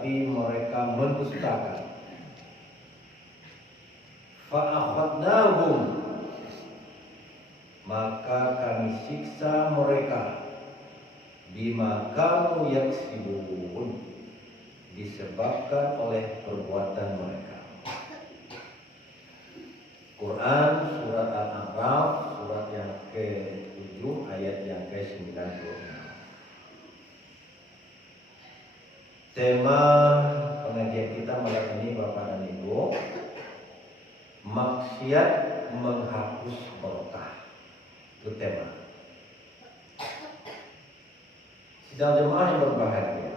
tetapi mereka mendustakan. Fa'akhadnahum, maka kami siksa mereka, bima kanu yaksibun, disebabkan oleh perbuatan mereka. Quran surat Al-A'raf surat yang ke-7 ayat yang ke-96. Tema pengajian kita malam ini Bapak dan Ibu, maksiat menghapus berkah. Itu tema. Sidang jemaah yang berbahagia,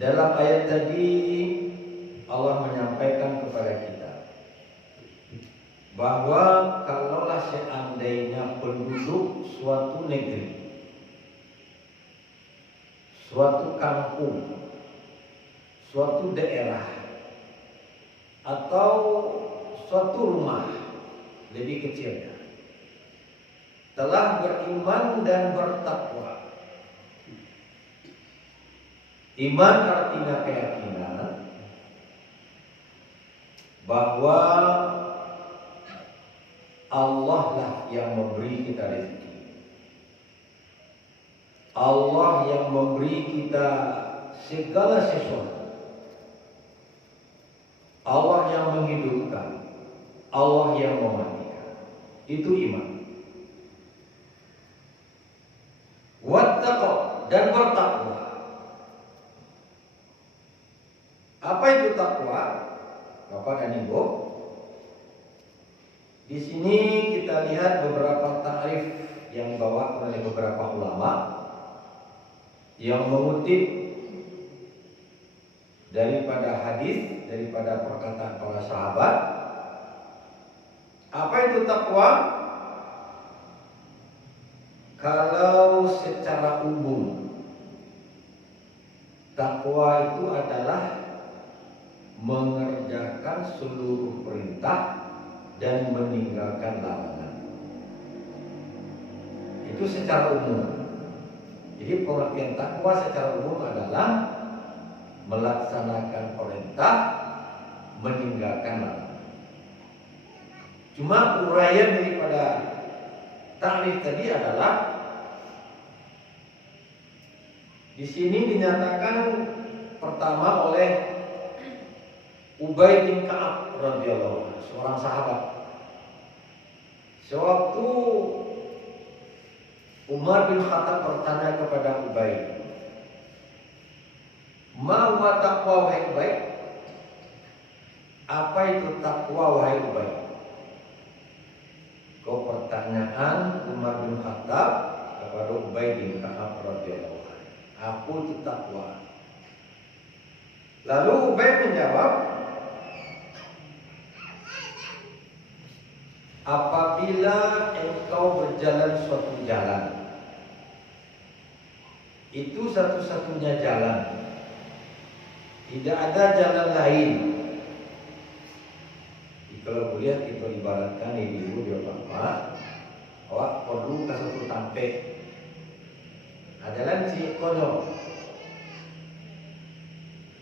dalam ayat tadi Allah menyampaikan kepada kita bahwa kalaulah seandainya penduduk suatu negeri, suatu kampung, suatu daerah, atau suatu rumah lebih kecilnya telah beriman dan bertakwa. Iman artinya keyakinan bahwa Allah lah yang memberi kita rezeki, Allah yang memberi kita segala sesuatu, Allah yang menghidupkan, Allah yang mematikan. Itu iman. Wattaqwa, dan bertakwa. Apa itu takwa, Bapak dan Ibu? Di sini kita lihat beberapa takrif yang dibawa oleh beberapa ulama yang mengutip daripada hadis, daripada perkataan para sahabat. Apa itu takwa? Kalau secara umum, takwa itu adalah mengerjakan seluruh perintah dan meninggalkan larangan. Itu secara umum. Jadi pengertian takwa secara umum adalah melaksanakan perintah, meninggalkan larangan. Cuma uraian daripada takrif tadi adalah di sini dinyatakan pertama oleh Ubay bin Ka'ab radhiyallahu anhu, seorang sahabat. Sewaktu Umar bin Khattab bertanya kepada Ubay, "Ma huwa taqwa wahai Ubay?" Apa itu takwa wahai Ubay? Kau pertanyaan Umar bin Khattab kepada Ubay bin Ka'ab radhiyallahu anhu. Apa itu takwa? Lalu Ubay menjawab, apabila engkau berjalan suatu jalan, itu satu-satunya jalan, tidak ada jalan lain. Kalau boleh kita ibaratkan ibu dia bapak, awak perlu ke satu tampek, jalan si kono,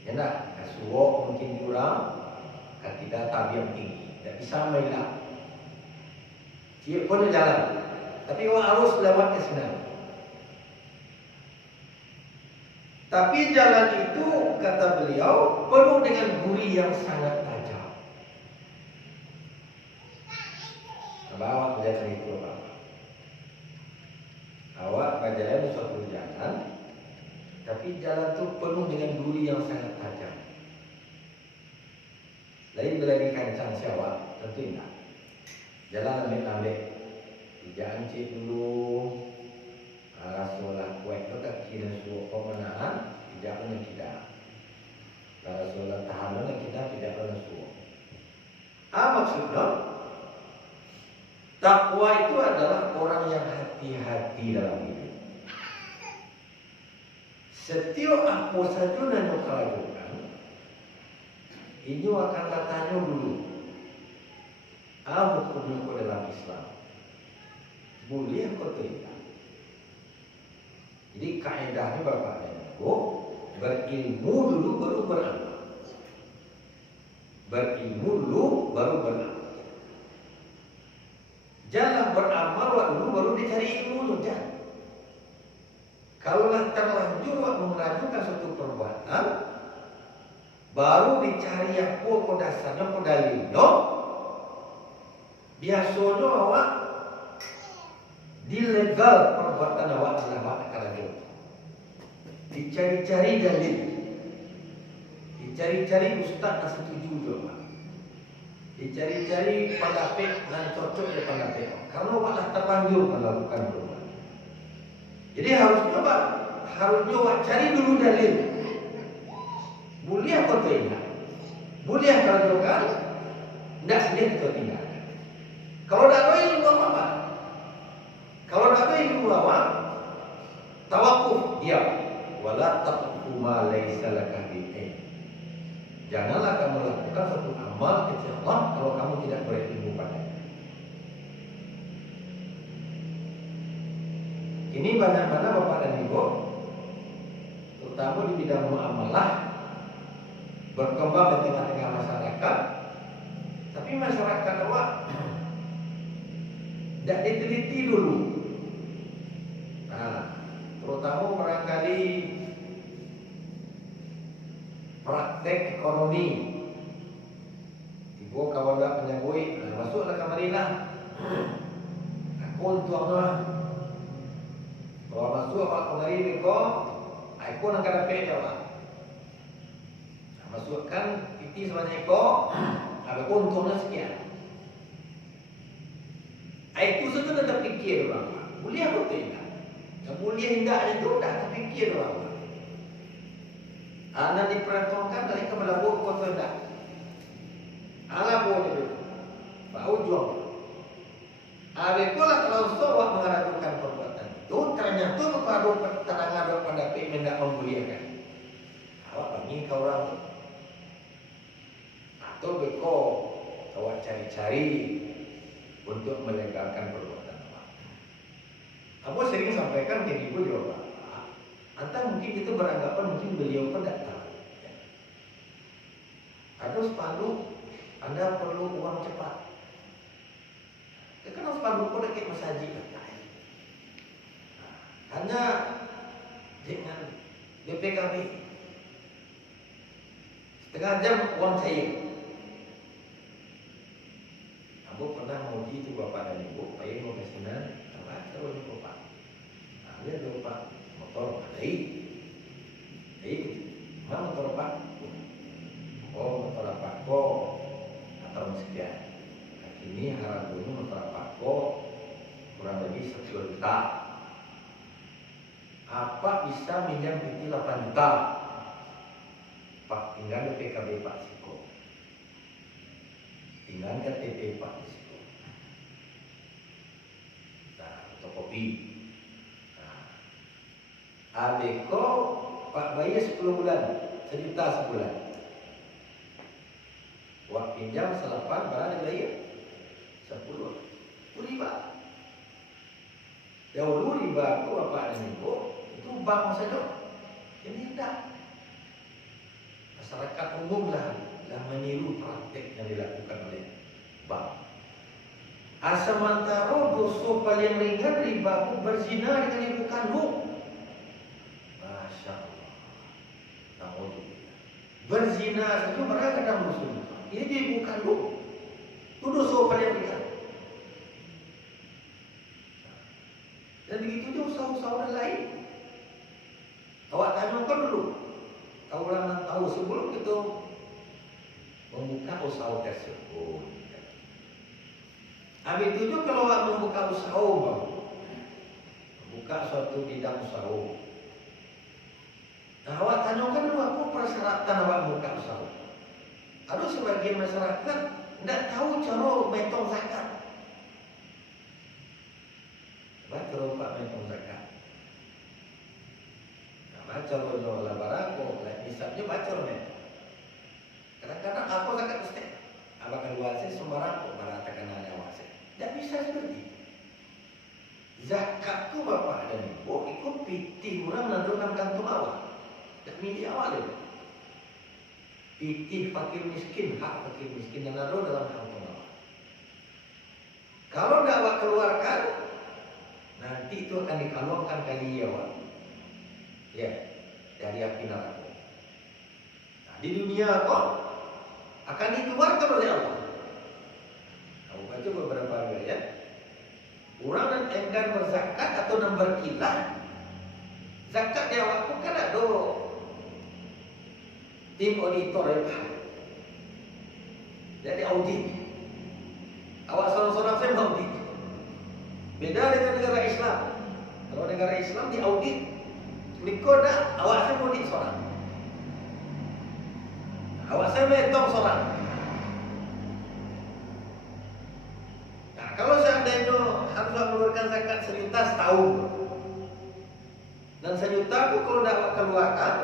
ya nak, kasuo mungkin kurang, tidak tabi yang tinggi, tidak bisa melihat. Si kono jalan, tapi awak harus lewat ke sana. Tapi jalan itu kata beliau penuh dengan duri yang sangat tajam. Awak berjalan itu apa? Awak berjalan suatu jalan, tapi jalan itu penuh dengan duri yang sangat tajam. Lain lagi kancang siapa? Tentu tidak. Jalan ambil-ambil, jangan cik dulu. Rasulullah kuat itu kaki dan suruh pemenahan, tidak pernah tidak. Rasulullah tahan kita tidak pernah suruh. Maksudnya? Takwa itu adalah orang yang hati-hati dalam hidup. Setiap apa saja yang kau lakukan, ini akan katanya dulu. Hukumnya kau dalam Islam. Boleh kau tidak? Jadi kaedahnya Bapak dan Ibu, Berilmu dulu baru beramal. Berilmu dulu baru beramal. Jangan beramal dulu baru dicari ilmu dulu, jangan. Kalau terlanjur mengajukan suatu perbuatan, baru dicari apa dasarnya, apa dalilnya, biasanya awak dilegal perbuatan awak adalah awak itu. Dicari-cari dalil, dicari-cari ustaz yang setuju juga, dicari-cari pendapat dan cocok dengan pendapat. Karena awak terlanjur melakukan perbuatan. Jadi harusnya awak cari dulu dalil. Boleh apa tidak? Boleh kalau juga, tidak boleh kita tinggalkan. Kalau tidak ada ilmu apa? Kalau tidak ada ilmu apa? Tawakuf, diam. Wala taqfu ma laisa laka bihi. Janganlah kamu lakukan satu amal kecuali Allah kalau kamu tidak berilmu padanya. Ini banyak-banyak Bapak dan Ibu, terutama di bidang muamalah, berkembang di tengah-tengah masyarakat, tapi masyarakat awak tidak diteliti dulu. Nah, terutama barangkali praktek ekonomi. Ibu kawan dah penyagui, masuklah kamarilah. Aku untuk apa? Kalau masuk awak kemari beko, aku nak dapat jawab. Masukkan piti sebanyak ekor, ada untungnya sekian. Itu saja dah terfikir orang. Boleh apa tidak? Yang boleh hendaknya itu dah terfikir orang. Anak diperhitungkan dari kemelabuh kota dah. Alah boleh, bau jual. Abekola kalau sobat mengadakan perbuatan itu ternyata kalau terangkan pada tidak membuliakan. Awak panggil kau orang. Atau beko awak cari-cari untuk melegalkan perbuatan awak. Aku sering sampaikan ke ibu juga, Anda mungkin itu beranggapan mungkin beliau pun tidak tahu. Ada spanduk, Anda perlu uang cepat. Kenapa spanduk pun dekat masjid? Hanya dengan BPKB setengah jam uang cair. Aku pernah menguji itu Bapak dan Ibu, payah mau ke sana, terus Bapak. Ada Bapak motor, mana motor Pak? Oh, motor apa kok? Atau sekian. Ini harganya motor apa kok? Kurang lebih 1 juta. Apa bisa minjam PT 8 juta? Pak, tinggal di PKB Pak Siko. Tinggal KTP Pak Siko. Nah, fotokopi. Nah, adeko Pak bayar 10 bulan, 1 juta sebulan. Wah, pinjam selapan berapa bayar? 10 riba. Dahulu riba itu Bapak dan Ibu itu bank saja. Ini tidak. Masyarakat umum lah meniru praktek yang dilakukan oleh bank. Sementara dosa paling ringan riba itu berzina dengan ibu kandung. Masya Allah. Berzina saja mereka kadang musuh. Ini dia ibu kandung. Itu dosa paling ringan. Dan begitu juga usaha-usaha lain. Awak tanyakan dulu. Kau orang tahu sebelum itu membuka usaha tersebut. Habis itu juga kalau awak membuka usaha, membuka suatu bidang usaha. Nah, awak tanyakan dulu apa persyaratan awak membuka usaha. Ada sebagian masyarakat tidak tahu cara menghitung zakat. Baca Pak menghitung zakat. Baca Allah barako, misalnya baca nih. Kadang-kadang aku zakat mesti. Abakan wasit sembarang kok meratakan hanya wasit. Tidak bisa seperti itu. Zakat tu Bapak dan Ibu ikut piti orang menentukan kantung awak. Tak milik awak lagi. Fikih fakir miskin, hak fakir miskin yang ada dalam kampung awak. Kalau tidak awak keluarkan, nanti itu akan dikalungkan kali awak. Ya, dari api neraka. Nah, di dunia kok akan dikeluarkan oleh Allah. Kamu baca beberapa ayat. Orang yang enggan berzakat atau yang berkilah, zakat dia waktu kan ada tim auditor ya Pak. Jadi audit. Awak seorang-seorang saya audit. Beda dengan negara Islam. Kalau negara Islam di audit, mereka dah awak saya audit seorang. Awak saya hitung seorang. Nah, kalau seandainya harus mengeluarkan zakat 1 juta setahun, dan 1 juta itu kalau tidak awak keluarkan,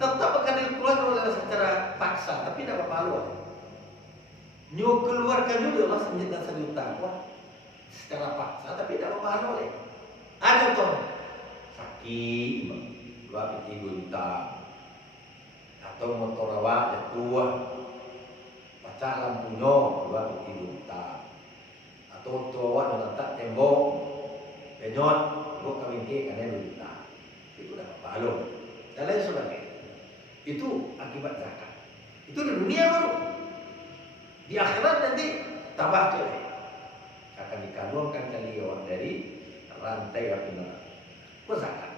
tetap akan dikeluarkan secara paksa, tapi tidak apa-apa. Nyu keluarkan juga lah 1 juta, wah, secara paksa, tapi tidak apa-apa. Ada contoh sakit, 2 juta, atau motor awak jatuh, pecah lampunya 2 juta, atau motor awak letak tembok, penyot, lu kawin ke karena 2 juta, itu tidak apa-apa. Dan lain sebagainya. Itu akibat zakat. Itu di dunia baru. Di akhirat nanti tambah cerai. Akan dikalungkan kali orang dari rantai api neraka. Itu zakat.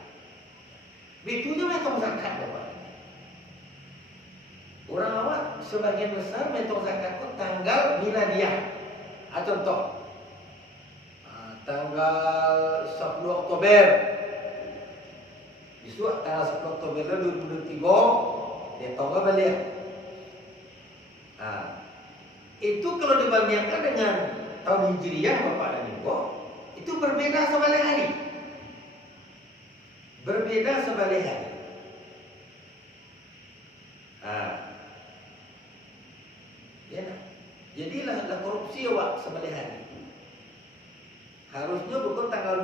Begitu metong zakat Bapak. Orang awak sebagian besar metong zakat itu tanggal miladiah. Contoh tanggal 10 Oktober. Besok tanggal 10 Oktober 2023 dia tahu balik. Nah, itu kalau dibandingkan dengan tahun Hijriah Bapak dan Ibu, itu berbeda sebalik hari. Berbeda sebalik hari. Nah, ya nah. Jadilah korupsi awak sebalik hari. Harusnya bukan tanggal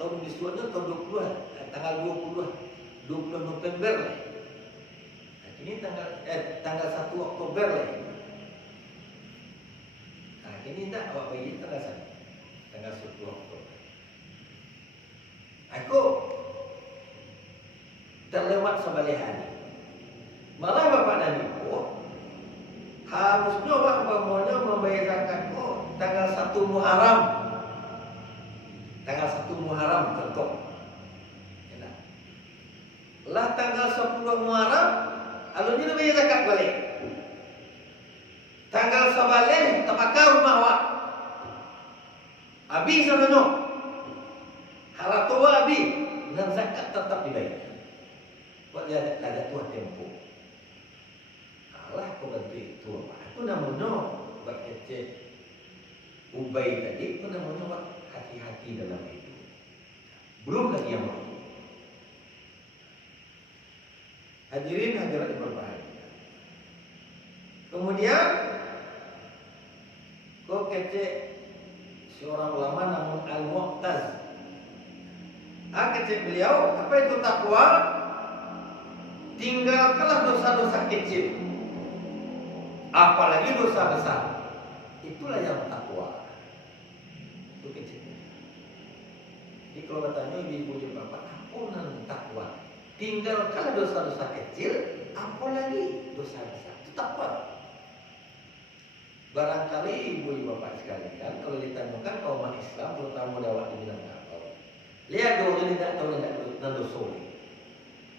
tahun besoknya tahun 20 tanggal 20 November lah. Ini tanggal 1 Oktober lah. Nah, ini tak awak bagi tanggal 10 Oktober. Aku terlewat sebalik hari. Malah Bapak dan Ibu harusnya awak maunya membayar zakat tanggal 1 Muharram. Tanggal 1 Muharram contoh. Lah tanggal 10 Muharram alunnya bayar zakat balik. Tanggal sebalik terbakar rumah awak. Habis sebenarnya. Harap tua habis. Dan zakat tetap dibayar. Buat dia ada tua tempo. Allah aku bantu itu. Aku namanya buat kecil. Ubay tadi, aku namanya buat hati-hati dalam hidup. Belum lagi yang lain. Hadirin hadirat yang berbahagia. Kemudian kau kecek seorang ulama namun Al-Mu'taz. Kecek beliau, apa itu takwa? Tinggalkanlah dosa-dosa kecil. Apalagi dosa besar. Itulah yang takwa. Itu kecil. Jadi kalau bertanya ibu-ibu dan bapak, apa yang takwa? Tinggalkanlah dosa-dosa kecil, apalagi dosa besar. Itu takwa. Barangkali ibu-ibu bapak sekalian, kalau ditanyakan kaum umat Islam, terutama dakwah di Minangkabau, lihat dulu tidak tahu tidak dosa.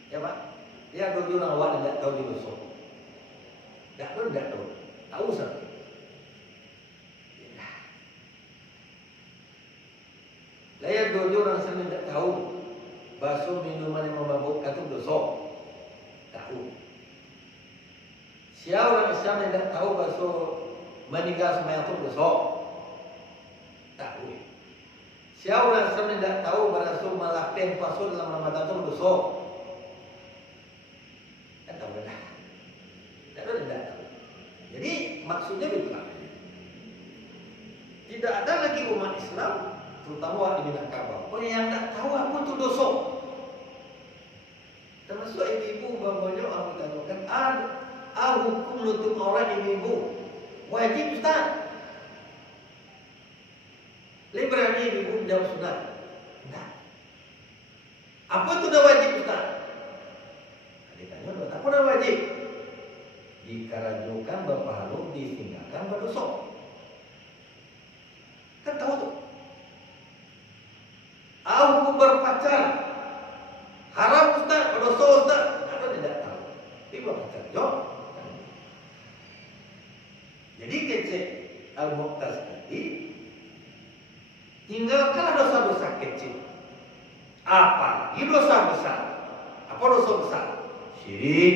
Ya Pak, lihat dulu orang awak tidak tahu dosa. Tidak tahu, tahu saja. Lihat dulu orang sering tidak tahu. Basuh minuman yang memabukkan itu dosa. Tahu. Siapa orang Islam yang tidak tahu basuh meninggal semayang itu dosa. Tahu. Siapa orang Islam yang tidak tahu basuh melapeng puasa dalam Ramadan itu dosa. Tak tahu dah. Tak tahu. Jadi maksudnya begitu. Tidak ada lagi umat Islam terutama di Minangkabau. Orang yang tak tahu apa itu dosa. Termasuk ibu-ibu umpamanya aku tanyakan, hukum nutup aurat ibu-ibu wajib Ustaz? Lebih berani ibu menjawab sunat. Enggak. Apa itu dah wajib Ustaz? Ditanya dua, apa dah wajib? Dikerajukan berpahala, ditinggalkan berdosa. Kan tahu tuh. Hukum berpacar haram Ustaz, berdosa Ustaz. Ada tidak tahu. Tapi berpacar jawab. Jadi kecil Al-Muqtas tadi, tinggalkanlah dosa-dosa kecil. Apalagi dosa besar. Apa dosa besar? Syirik.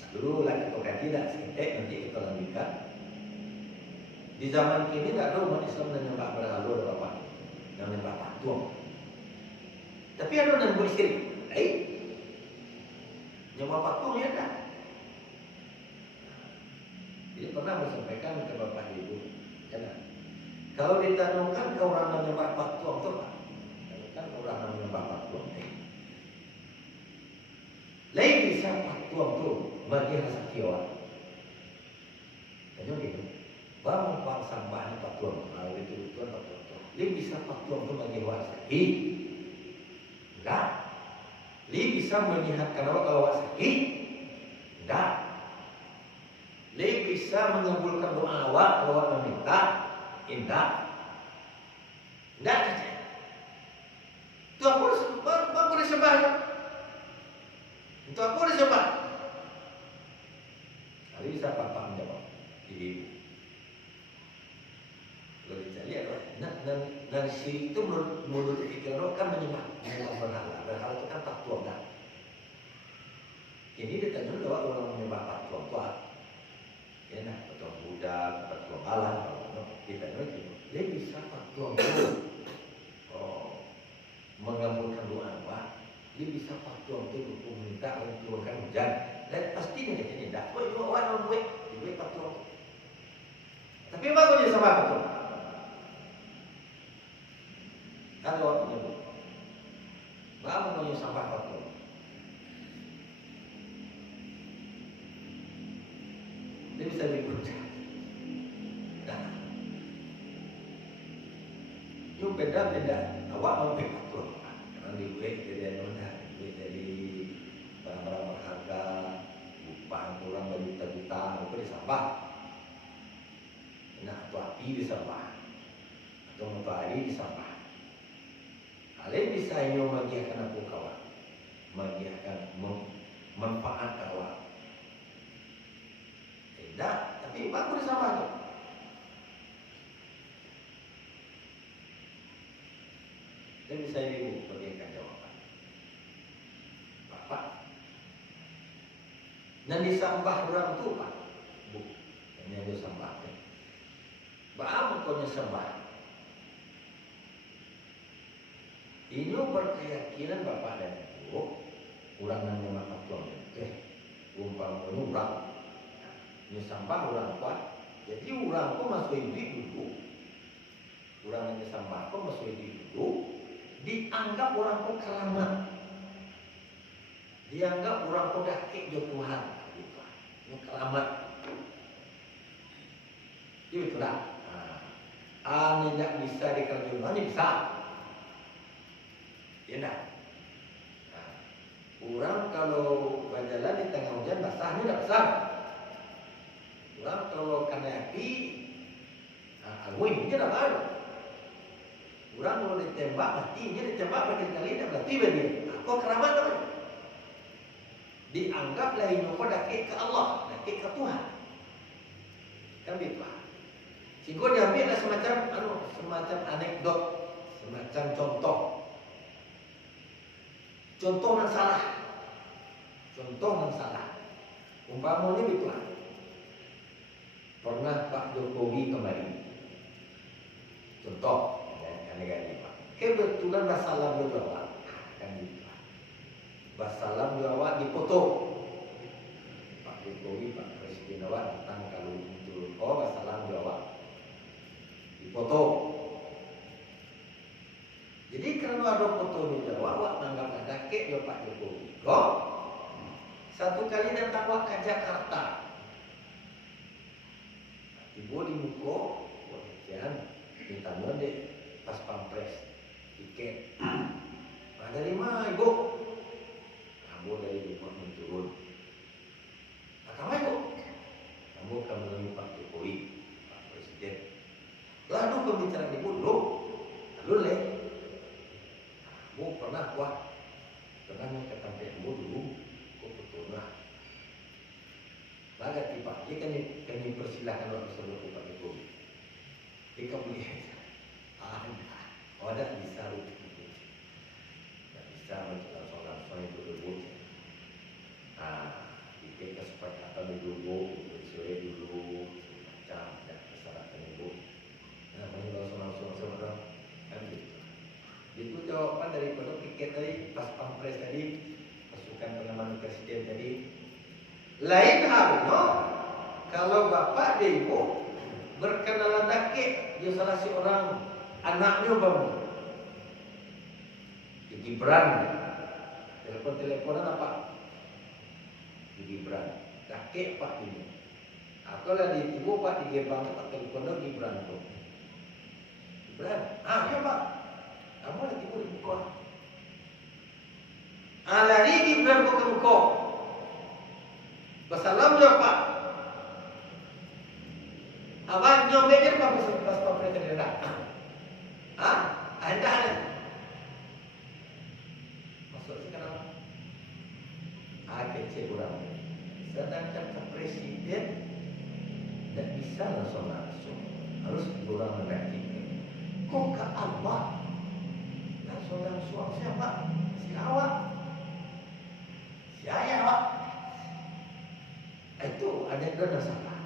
Nah, dulu lah kita tidak sekitek, nanti kita lanjutkan. Di zaman kini tidak ada umat Islam yang nyembah berhala ada apa? Yang nyembah patung. Tapi ada yang buat syirik. Nyembah patung ya tak? Jadi pernah saya sampaikan ke bapak ibu, jangan. Kalau ditanungkan ke orang yang nyembah patung tu apa? Tanungkan ke orang yang nyembah patung. Lain bisa patung tu bagi rasa kiawan. Tanya gitu. Bang bang sambah ni patung, kalau itu patung tu. Lain bisa patung tu bagi awak sakit. Enggak. Lain bisa menyihatkan awak kalau awak sakit. Enggak. Lain bisa mengabulkan doa awak kalau awak meminta. Enggak. Enggak saja. Itu apa disembah? Itu apa disembah? Kali bisa papa menjawab. Ibu. Kalau dicari adalah dan syirik itu menurut pikiran kan menyembah berhala. Berhala itu kan patung kan. Jadi ditanya bahwa orang menyembah patung itu apa? Ya nah, patung Buddha, patung Allah. Kita dia bisa patung itu mengabulkan doa Allah. Dia bisa patung itu untuk minta untuk turunkan hujan. Dan pastinya dia tidak. Kau juga orang buat, dia patung. Tapi apa kau dia sama patung? Kan orang menyebut, baru kau sampah patung. Dia bisa dipercaya. Itu beda-beda. Awak mau pakai patung. Karena dibuat dari mana? Dibuat dari barang-barang berharga, upah orang berjuta-juta, itu disambah. Nah, atau api disambah, atau matahari disambah. Kalian bisa yang magiakan aku kawan, magiakan manfaat kawan. Tidak, tapi bagus disambah tu. Dan bisa ibu bagikan jawaban. Bapak. Dan disambah orang tu Pak. Bu, ini yang disambah. Bapak punya sembah. Ini berkeyakinan Bapak dan Ibu, orang yang memakai tuang umpamanya orang. Ini sambah orang kuat. Jadi orang tu masuk hidup dulu. Orang yang disambah tu masuk hidup dulu. Dianggap orang tu keramat. Dianggap orang tu dakik jo Tuhan. Ini keramat. Itu itulah. Ini tidak bisa dikerjakan. Ini bisa. Ya tak? Orang kalau berjalan di tengah hujan basah, ini tidak basah. Orang kalau kena api, angin dia tidak ada. Orang kalau ditembak mati, dia ditembak berkali-kali tidak berarti bagi. Kau keramat apa? Dianggaplah ini kau dakik ke Allah, dakik ke Tuhan. Kan begitu. Sehingga diambil semacam anekdot, semacam contoh. Contoh yang salah. Contoh yang salah. Umpamanya begitu. Pernah Pak Jokowi kembali. Contoh, negara Pak. Kebetulan Basalam Jawa, kan gitu. Basalam Jawa dipoto. Pak Jokowi, Pak Presiden Jawa datang kalau muncul. Basalam Jawa, dipoto. Jadi kalau ada foto di Jawa, wak nanggap ada kek yo Pak Jokowi. Kok satu kali datang wak ke Jakarta, ibu di muko, wak kecian, minta deh pas pampres, tiket. Nah, dari mana ibu? Kamu dari rumah menturun. Nah, kamu ibu? Kamu akan menemui Pak Jokowi, Pak Presiden. Lalu pembicaraan ibu dulu, lalu leh. Kamu pernah wah, pernah yang ketampe ibu dulu, kok betul nah. Laga tiba, dia kan dipersilahkan orang tersebut Pak Jokowi. Dia kamu lihat, ada bisa rujuk. Bisa langsung itu dulu. Nah, kita kesepakatan dulu, sesuai dulu, macam dan persyaratan ibu. Nah, langsung kan gitu. Itu jawaban daripada piket tadi, pas pampres tadi, pasukan pengamanan presiden tadi. Lain halnya kalau bapak dan ibu berkenalan dake, dia salah seorang anaknya bangun. Gibran, teleponan apa? Gibran, kakek Pak ini. Aku lah di ibu Pak di Gebang Pak teleponan Gibran tuh. Gibran, ya Pak, kamu ada ibu di muka. Lari Gibran ke muka. Wassalam ya Pak. Abang nyomeknya Pak pas Pak Presiden datang. Anda ada. Kecil kurang. Sedangkan presiden tidak bisa langsung harus kurang mengerti. Kok ke Allah langsung siapa? Si awak, si ayah awak. Itu ada dua salah.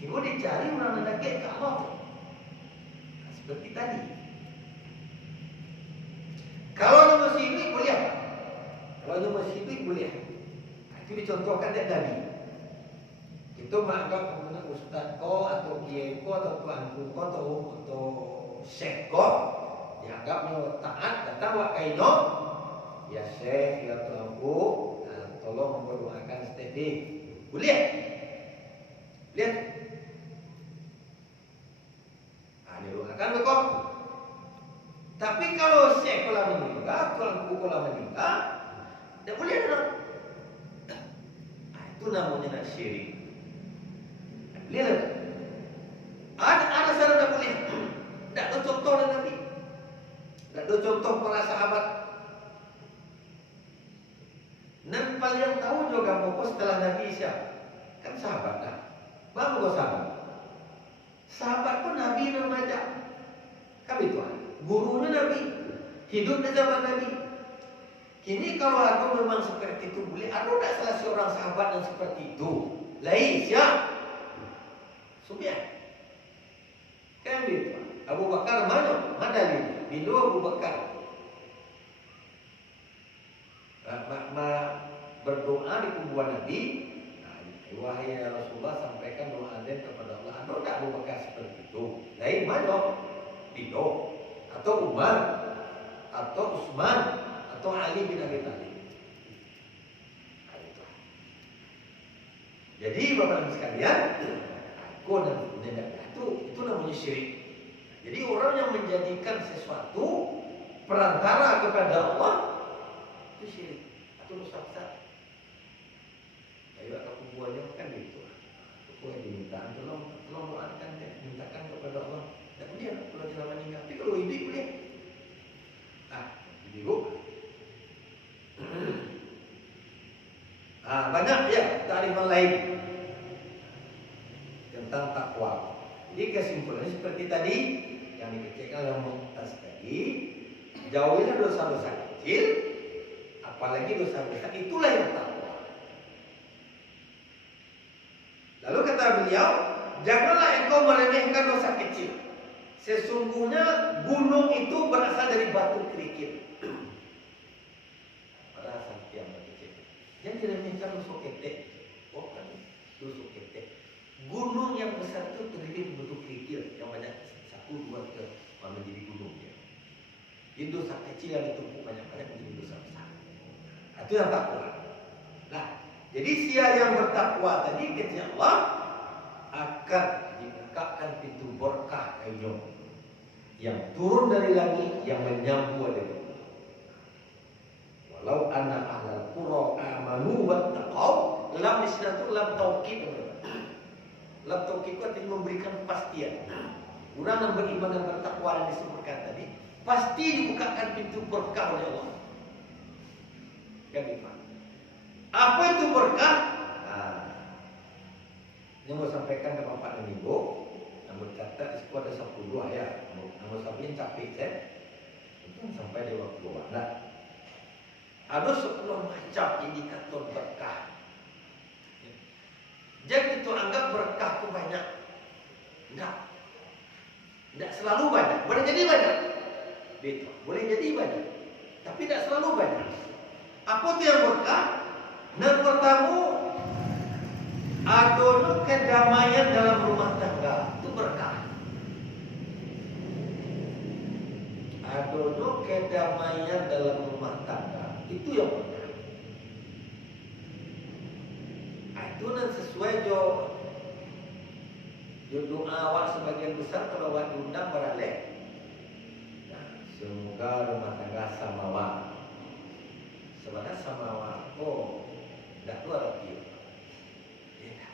Sehingga dicari orang mendaki ke Allah. Seperti tadi. Kalau ada masih ini boleh apa? Kalau ada masih itu boleh. Itu dicontohkan dari Nabi. Itu menganggap kemudian ustaz ko atau kiai ko atau tuanku ko atau syekh ko dianggapnya taat datang wak kaino ya syekh ya tuanku tolong berdoakan steady. Boleh? Lihat. Didoakan kok. Tapi kalau syekh kalau meninggal, tuanku kalau meninggal, tidak boleh ada. Itu namanya nak syirik. Lihat. Ada syarat tak boleh. Tak ada contoh dari Nabi. Tak ada contoh para sahabat. Dan paling tahu juga pokok setelah Nabi siapa? Kan sahabat lah. Bang kok sahabat. Sahabat pun Nabi namanya. Kami tuan. Gurunya Nabi. Hidup di zaman Nabi. Kini kalau aku memang seperti itu boleh, aku tidak salah seorang sahabat yang seperti itu. Lain siap. Subiah. Kan gitu. Abu Bakar mana? Madali. Bila Abu Bakar berdoa di kuburan Nabi. Wahai Rasulullah sampaikan doa azan kepada Allah. Ada tak Abu Bakar seperti itu? Lain mana? Bila atau Umar atau Utsman atau Ali bin Abi Thalib. Jadi Bapak-Ibu sekalian, aku dan itu namanya syirik. Jadi orang yang menjadikan sesuatu perantara kepada Allah itu syirik atau dosa besar. Ayo aku buahnya kan gitu. Aku yang diminta tolong doakan mintakan kepada Allah. Dan dia kalau tidak meninggal, tapi kalau hidup boleh. Hidup. Banyak ya ta'rifan lain tentang takwa. Jadi kesimpulannya seperti tadi yang dikecilkan oleh Mu'taz tadi, jauhilah dosa-dosa kecil, apalagi dosa besar, itulah yang takwa. Lalu kata beliau, janganlah engkau meremehkan dosa kecil. Sesungguhnya gunung itu berasal dari batu kerikil. Berasal yang kecil. Jangan diremehkan dosa ketek. Bukan dosa ketek. Gunung yang besar itu terdiri dari batu kerikil yang banyak 1, 2, 3 menjadi gunung ya. Jadi dosa kecil yang ditumpuk banyak-banyak menjadi dosa besar. Itu yang takwa. Nah, jadi sia yang bertakwa tadi kata Allah akan dibukakan pintu berkah kayu yang turun dari langit yang menyambut dari bumi. Walau anna ahlal qura amanu wattaqau, lam disana tu lam taukid. Lam taukid itu artinya memberikan kepastian. Orang yang beriman dan bertakwa yang disebutkan tadi pasti dibukakan pintu berkah oleh Allah. Kan iman. Apa itu berkah? Nah, ini mau sampaikan ke Bapak dan Ibu. Namun kata di situ ada 10 ayat. Namun sampai capek saya. Itu sampai di waktu nah, ada 10 macam indikator berkah. Jangan kita anggap berkah itu banyak. Tidak selalu banyak. Boleh jadi banyak. Betul. Boleh jadi banyak. Tapi tidak selalu banyak. Apa itu yang berkah? Yang pertama, adanya kedamaian dalam rumah tangga. Itu berkah. Adanya kedamaian dalam rumah tangga. Itu yang berkah. Itu nan sesuai jo doa awak sebagian besar kalau awak diundang beralih. Nah, semoga rumah tangga samawa. Sebenarnya samawa, tidak keluar arti. Ya.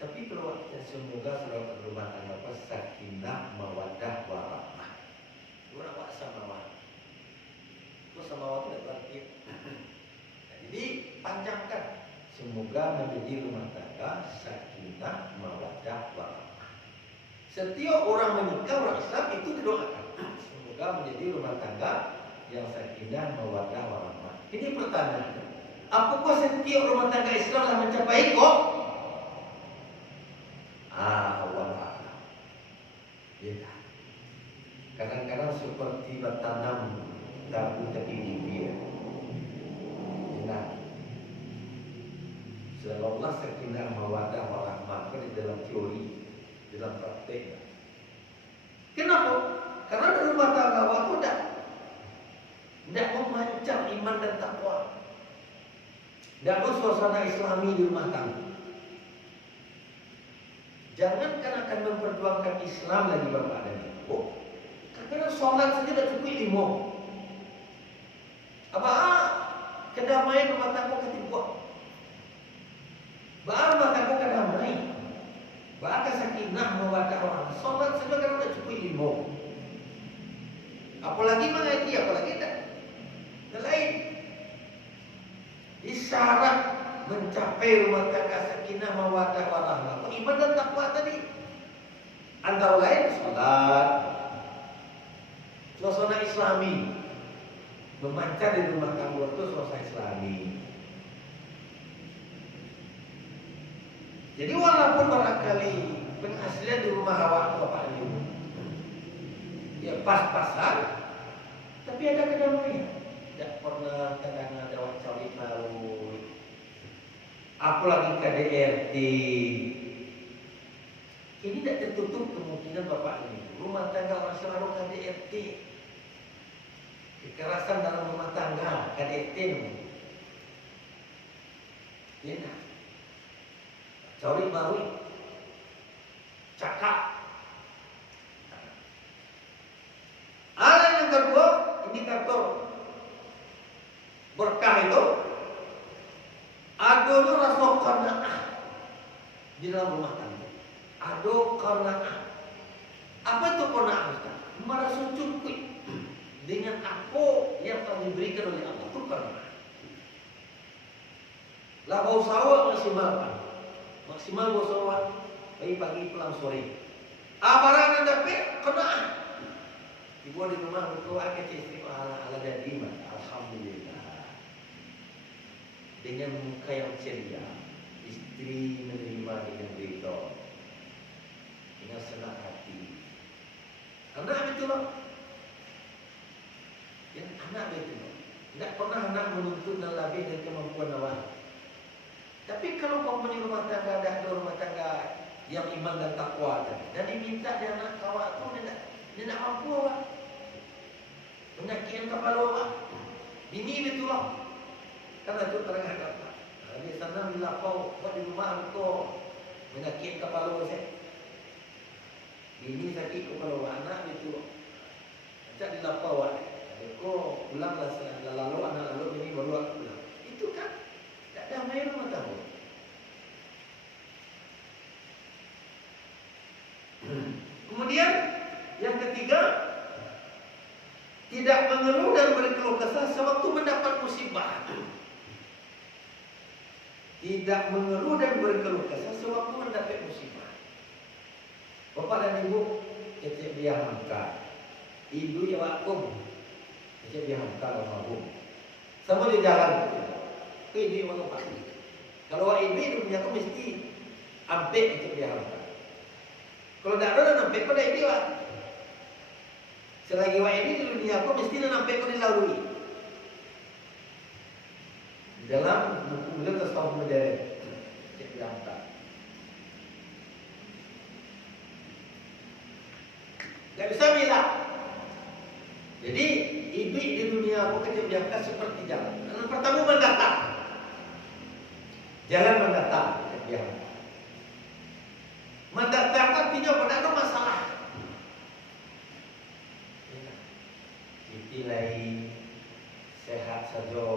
Tapi kalau semoga saudara rumah tangga apa sakinah mawaddah warahmah. Dua awak samawa. Itu samawa itu tidak arti. Nah, jadi panjangkan. Semoga menjadi rumah tangga sakinah mawaddah warahmah. Setiap orang menikah orang Islam itu didoakan. Semoga menjadi rumah tangga yang sakinah mawaddah warahmah. Ini pertanyaan. Apakah setiap rumah tangga Islam telah mencapai kok? Allah. Ya. Kadang-kadang seperti bertanam tabu tapi bibir. Nah, seolah-olah sakinah mawaddah warahmah di dalam teori, dalam praktek. Kenapa? Karena di rumah tangga waktu tidak memancar iman dan takwa. Tidak ada suasana Islami di rumah tangga. Jangankan akan memperjuangkan Islam lagi Bapak dan Ibu, karena sholat saja sudah cukup 5. Apa? Kedamaian rumah tangga ketimbang. Baru rumah tangga kedamai. Bahkan sakinah mawaddah warahmah. Sholat saja kan sudah cukup 5. Apalagi mengaji, apalagi tak. Lain. Isyarat mencapai rumah tangga sakinah mawaddah warahmah. Iman dan takwa tadi. Antara lain sholat, suasana Islami, memancar di rumah tangga itu suasana Islami. Jadi walaupun barangkali penghasilan di rumah awak bapak ibu ya pas-pasan, tapi ada kedamaian. Tidak pernah kadang ada orang cari malu. Apalagi KDRT. Ini tidak tertutup kemungkinan bapak ini. Rumah tangga orang selalu KDRT. Kekerasan dalam rumah tangga KDRT. Ya. Cari baru cakap. Ada yang kedua indikator berkah itu adanya rasa qanaah di dalam rumah tangga. Ada qanaah. Apa itu qanaah? Merasa cukup dengan apa yang telah diberikan oleh Allah. Itu qanaah. Labau sawah maksimal bosawat pagi pulang sore. Barang anda qanaah. Ibu di rumah berdoa ke istri ala jadi alhamdulillah. Dengan muka yang ceria, istri menerima dengan ridho, dengan senang hati. Anak itu loh, yang anak itu loh, tidak pernah anak menuntut dan lebih dari kemampuan awak. Tapi kalau punya rumah tangga ada rumah tangga yang iman dan takwa dan diminta dia anak kawat tu dia tidak mampu awak. Menyakitkan kepala orang. Bini itu lah. Karena itu terangkan kata. Di sana bila kau buat di rumah kau menyakitkan kepala orang. Bini sakit kepala orang anak itu. Macam di lapau awak. Kau pulanglah lalu anak lalu bini baru pulang. Itu kan tak ada main rumah tangga. Kemudian yang ketiga, tidak mengeluh dan berkeluh kesah sewaktu mendapat musibah. Tidak mengeluh dan berkeluh kesah sewaktu mendapat musibah. Bapak dan ibu kecil dia angkat, ibu ya wakum kecil dia angkat wakum. Sama di jalan itu ibu yang pasti. Kalau ibu itu punya aku mesti ambil kecil dia angkat. Kalau tak ada nampak pada ibu lah. Selagi wa ini di dunia aku mesti nampak kau dilalui. Dalam buku beliau Tasawuf Modern, cek diangkat. Tak bisa bilang. Jadi ibu di dunia aku kecil diangkat seperti jalan. Yang pertama mendatang. Jalan mendatang, cek diangkat. Mendatang artinya pada ada masalah. Siti lain sehat saja,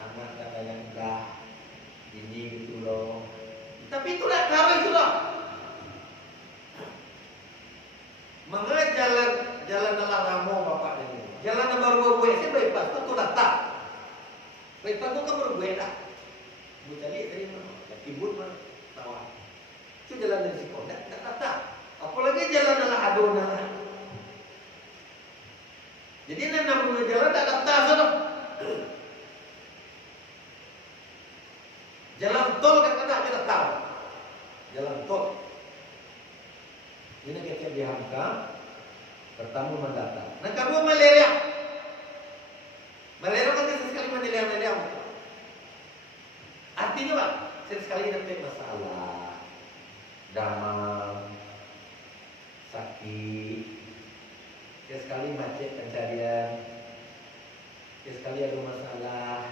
anak tak banyak dah, bini gitu loh. Tapi itu dah tahu itu loh. Mengapa jalan dalam ramo bapak ini? Jalan baru gue sih bypass tu datang. Bypass tu kan baru gue dah. Gue tadi mana? Kibut mana? Tawar. Itu jalan dari Siko, tak datang. Apalagi jalan adalah adonan. Jadi namanya jalan tak datang sana. Jalan tol kadang-kadang kita tahu. Jalan tol. Ini kita dihamkan. Pertama mendatang. Nah kedua malaria. Malaria kan sesekali malaria. Artinya apa? Sesekali dapat masalah. Damam, sakit, sekali macet pencarian, sekali ada masalah,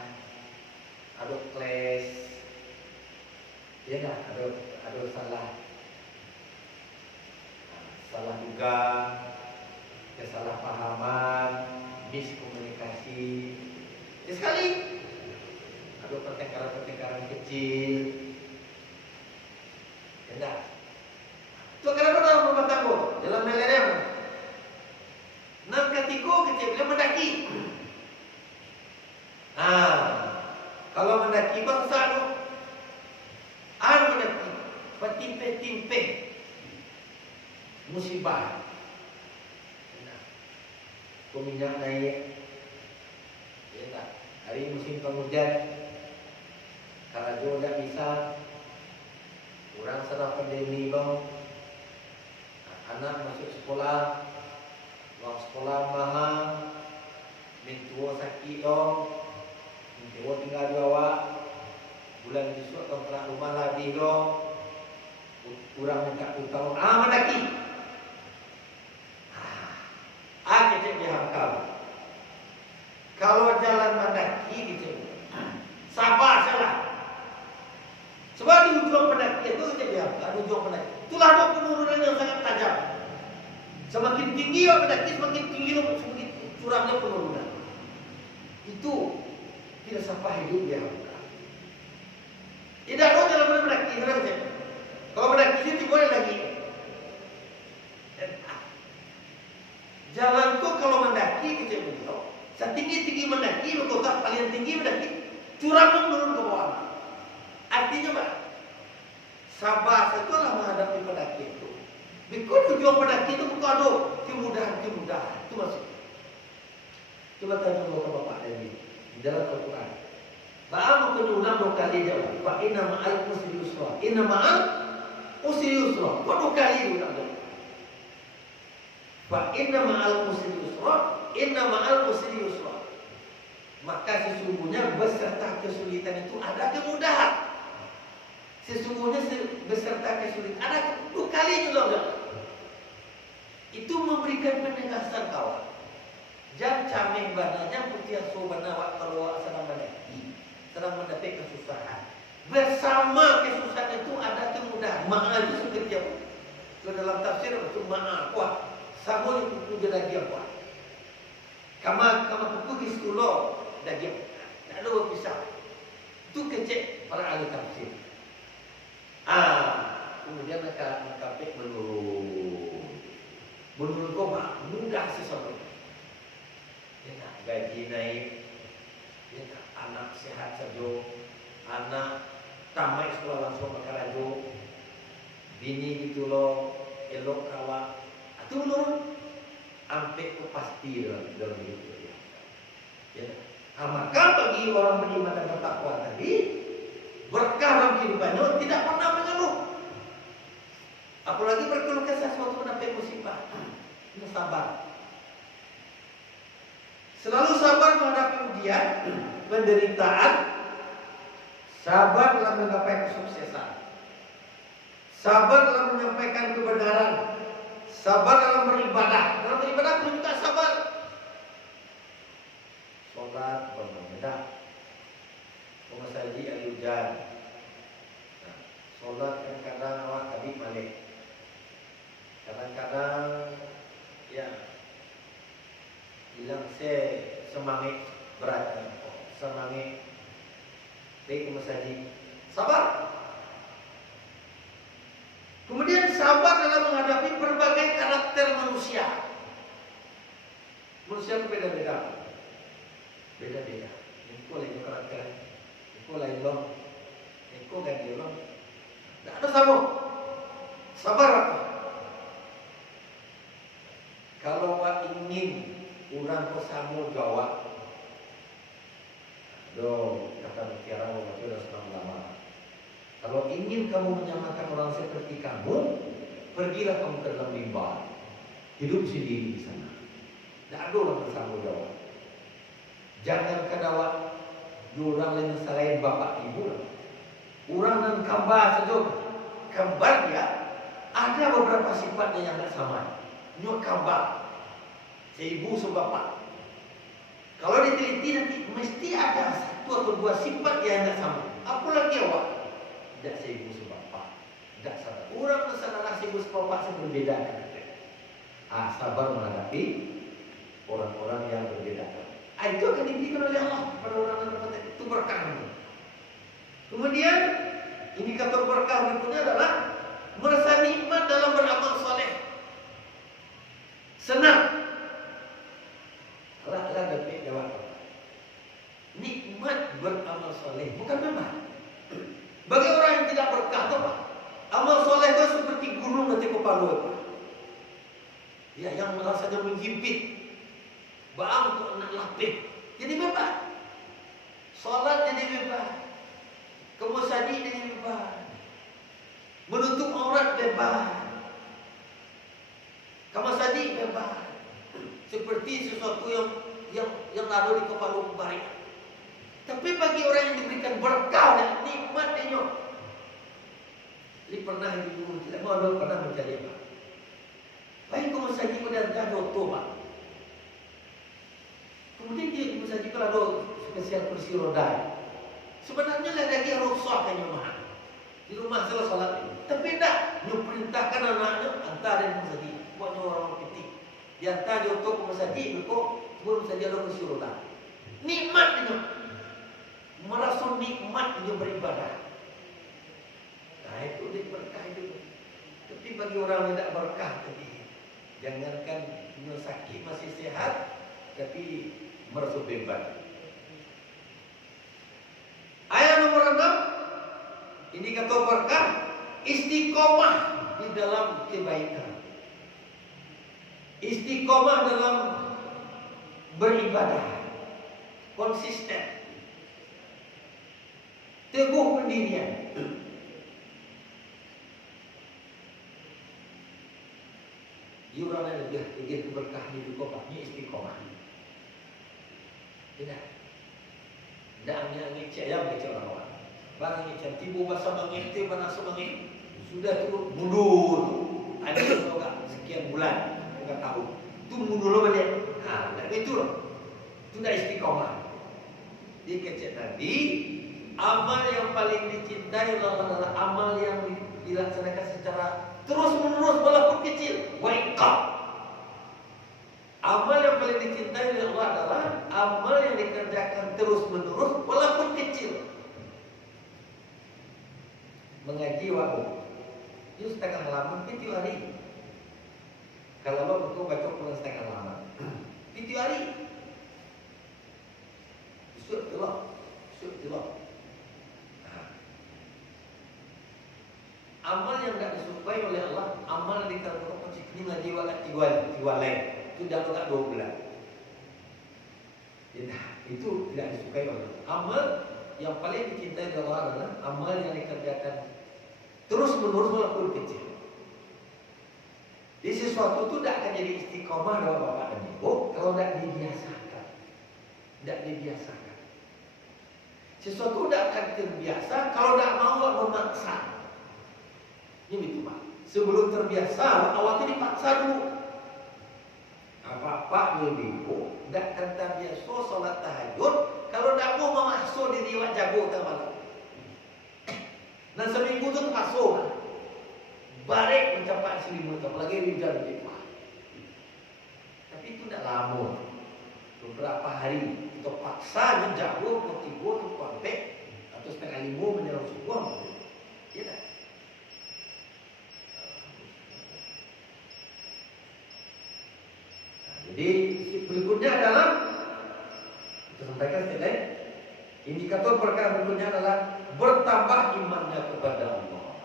ada kles, ya tak, ada salah juga, kesalahpahaman, miskomunikasi, sekali ada pertengkaran kecil, ya tak. Itu kenapa dalam rumah tangga? Dalam melerem. Nan katiko kecil bila mendaki. Kalau mendaki bangsa tu, mendaki, bertimpe-timpe musibah. Minyak naik, ya tak. Hari musim penghujan, kalau tak bisa, orang sedang pandemi bang. Anak masuk sekolah, uang sekolah mahal, mentua sakit dong, mentua tinggal di bawah, bulan besok kontrak rumah lagi dong, kurang minta utang, mendaki, kecil dihamkam. Kalau jalan mendaki kecil, sabar salah. Sebab di ujung pendaki itu kecil dihamkam, ujung pendaki. Itulah ada penurunan yang sangat tajam. Semakin tinggi pendaki, semakin tinggi semakin curamnya penurunan. Itu tidak sampai hidup dia. Tidak ada dalam mendaki, kalau mendaki itu boleh lagi. Jalanku kalau mendaki kecil begitu, setinggi mendaki, kota paling tinggi mendaki, curam menurun ke bawah. Artinya apa? Sabar setelah menghadapi pendaki itu. Bikun tujuan pendaki itu bukan ada kemudahan. Itu maksud. Coba tanya kepada Bapak Dewi di dalam Al-Quran. Ba'am kedulang 2 kali jawab. Fa inna ma'al usri yusra. Inna ma'al usri yusra. Kok 2 kali diulang jawab? Fa inna ma'al usri yusra. Inna ma'al usri yusra. Maka sesungguhnya beserta kesulitan itu ada kemudahan. Sesungguhnya beserta kesulitan ada 2 kali juga enggak. Itu memberikan penegasan kawan. Jangan cameh bananya putih asuh bana wak kalau sedang mendapat kesusahan. Bersama kesusahan itu ada kemudahan. Ma'a itu seperti apa? Kalau dalam tafsir itu ma'a kuat. Sama itu daging kuat. Kama kuku kistulo daging. Tak ada berpisah. Itu kecek para ahli tafsir. Kemudian maka menurun koma mudah sesuatu. Ya nak gaji naik, ya nak anak sehat saja, anak tamat sekolah langsung makan rajo, bini gitu loh, elok kawa, atau menurun, sampai pasti dalam hidup dia. Ya, maka bagi orang beriman dan bertakwa tadi, berkah dalam kehidupannya tidak pernah mengeluh. Apalagi berkeluh kesah sesuatu mendapat musibah, itu sabar. Selalu sabar menghadapi ujian, penderitaan, sabar dalam menggapai kesuksesan, sabar dalam menyampaikan kebenaran, sabar dalam beribadah. Dalam beribadah perlu juga sabar. Sholat berbeda. Pengasaji ada hujan. Nah, sholat kadang-kadang awak tadi balik. Kadang-kadang ya bilang semangat berat, semangat baik masaji, sabar. Kemudian sabar dalam menghadapi berbagai karakter manusia. Manusia berbeda-beda, beda-beda. Engkau lain karakter, engkau lain long, engkau ganti long. Tidak ada sama. Sabar apa? Kalau ingin orang pesamu jawab, kata mutiara waktu sudah senang lama. Kalau ingin kamu menyamakan orang seperti kamu, pergilah kamu ke dalam rimba, hidup sendiri di sana. Tidak ada orang pesamu jawab. Jangan kedawat orang lain selain bapak ibu. Orang dan kembar saja, kembar ya, ada beberapa sifatnya yang tidak sama. Nyok kembar. Seibu sebapak. Kalau diteliti nanti mesti ada satu atau dua sifat yang tidak sama. Apalagi awak tidak seibu sebapak, tidak sama. Orang kesadaran seibu sebapak berbeda. Sabar menghadapi orang-orang yang berbeda. Itu akan diberikan oleh Allah pada orang yang berkata itu berkah. Kemudian indikator berkah berikutnya adalah merasa nikmat dalam beramal soleh. Senang. Lah dapat jawab. Nikmat beramal soleh bukan memang. Bagi orang yang tidak berkah apa? Amal soleh itu seperti gunung nanti kepala. Ya, yang rasanya menghimpit. Bang untuk anak lapik. Jadi bebas. Salat jadi bebas. Kemusadi jadi bebas. Menutup aurat bebas. Kemusadi bebas. Seperti sesuatu yang ada di kepala kubarik. Tapi bagi orang yang diberikan berkah dan nikmat dia, ini pernah dulu tidak mau pernah mencari apa. Baik kamu saja pada jodoh pak. Kemudian dia saja kalau ada spesial kursi roda. Sebenarnya lagi rusak kan rumah. Di rumah salah salat. Tapi tidak, dia perintahkan anaknya hantar dan saja buatnya orang pitik. Dia hantar jodoh ke saja, kok belum saja ada kursi roda. Nikmat dia. Merasa nikmat dia beribadah. Nah itu dia berkah itu. Tapi bagi orang yang tidak berkah tadi, jangankan sakit masih sehat, tapi merasa bebas. Ayat nomor 6, indikator berkah, istiqomah di dalam kebaikan. Istiqomah dalam beribadah, konsisten. Teguh pendirian. Orang yang lebih berkah di kopaknya istiqomah. Tidak. Tidak hanya ngecek yang ngecek orang. Barang ngecek tibu bahasa mengikti bahasa mengikti sudah itu mundur. Ada juga sekian bulan, enggak tahu. Itu mundur lo balik. Nah, itu loh. Itu tidak istiqomah. Dia kecil tadi, amal yang paling dicintai adalah amal yang dilaksanakan secara terus menerus walaupun kecil. Waiqah. Amal yang paling dicintai oleh Allah adalah amal yang dikerjakan terus menerus walaupun kecil. Mengaji waktu itu setengah lama, itu hari. Kalau lo buku baca pulang setengah lama, itu hari. Besok telok. Amal yang tidak disukai oleh Allah, amal di dalam ini ngaji wakat tiga lain, itu dah tak 2 bulan. Ya, itu tidak disukai oleh Allah. Amal yang paling dicintai oleh Allah adalah amal yang dikerjakan terus menerus walaupun kecil. Jadi sesuatu itu tidak akan jadi istiqomah dalam bapak dan ibu kalau tidak dibiasakan. Tidak dibiasakan. Sesuatu tidak akan terbiasa kalau tidak mau memaksa. Ini betul Pak. Sebelum terbiasa, awal itu dipaksa dulu. Apa-apa ibu tidak akan terbiasa sholat tahajud kalau tidak mau memaksa diri wak jago tengah malam. Dan seminggu itu termasuk barek mencapai 1.000 apalagi rijal jemaah. Tapi itu tidak lama. Beberapa hari kita paksa menjago ketiga tu kontek atau setengah 5 menjelang subuh. Ya tak? Nah, jadi berikutnya adalah kita sampaikan sekali. Indikator perkara berikutnya adalah bertambah imannya kepada Allah.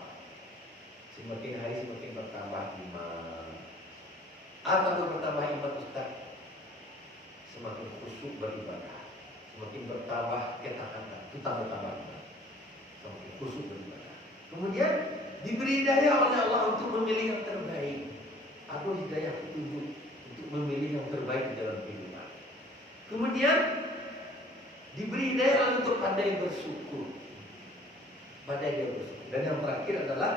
Semakin hari semakin bertambah iman. Atau bertambah iman Ustaz, semakin khusyuk beribadah, semakin bertambah ketaatan, kita bertambah iman, semakin khusyuk beribadah. Kemudian diberi hidayah oleh Allah untuk memilih yang terbaik. Ada hidayah petunjuk untuk memilih yang terbaik di dalam kehidupan. Kemudian diberi hidayah untuk pandai bersyukur. Pandai dia bersyukur. Dan yang terakhir adalah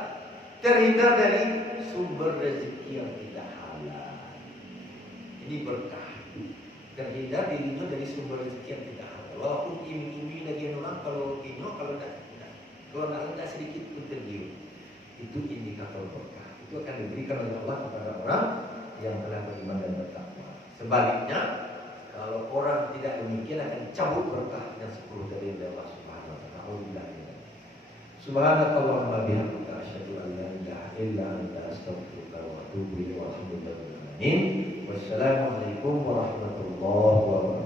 terhindar dari sumber rezeki yang tidak halal. Ini berkah. Terhindar dirinya dari sumber rezeki yang tidak halal. Walaupun iming-iming lagi orang, kalau ino, kalau tidak. Kalau tidak sedikit pun tergiur. Itu indikator berkah. Itu akan diberikan oleh Allah kepada orang yang telah beriman dan bertakwa. Sebaliknya, kalau orang tidak demikian akan cabut berkah yang 10 dari Allah Subhanahu wa taala. Subhanakallahumma bihamdika asyhadu an la ilaha illa anta astaghfiruka wa atubu ilaik. Wassalamualaikum warahmatullahi wabarakatuh.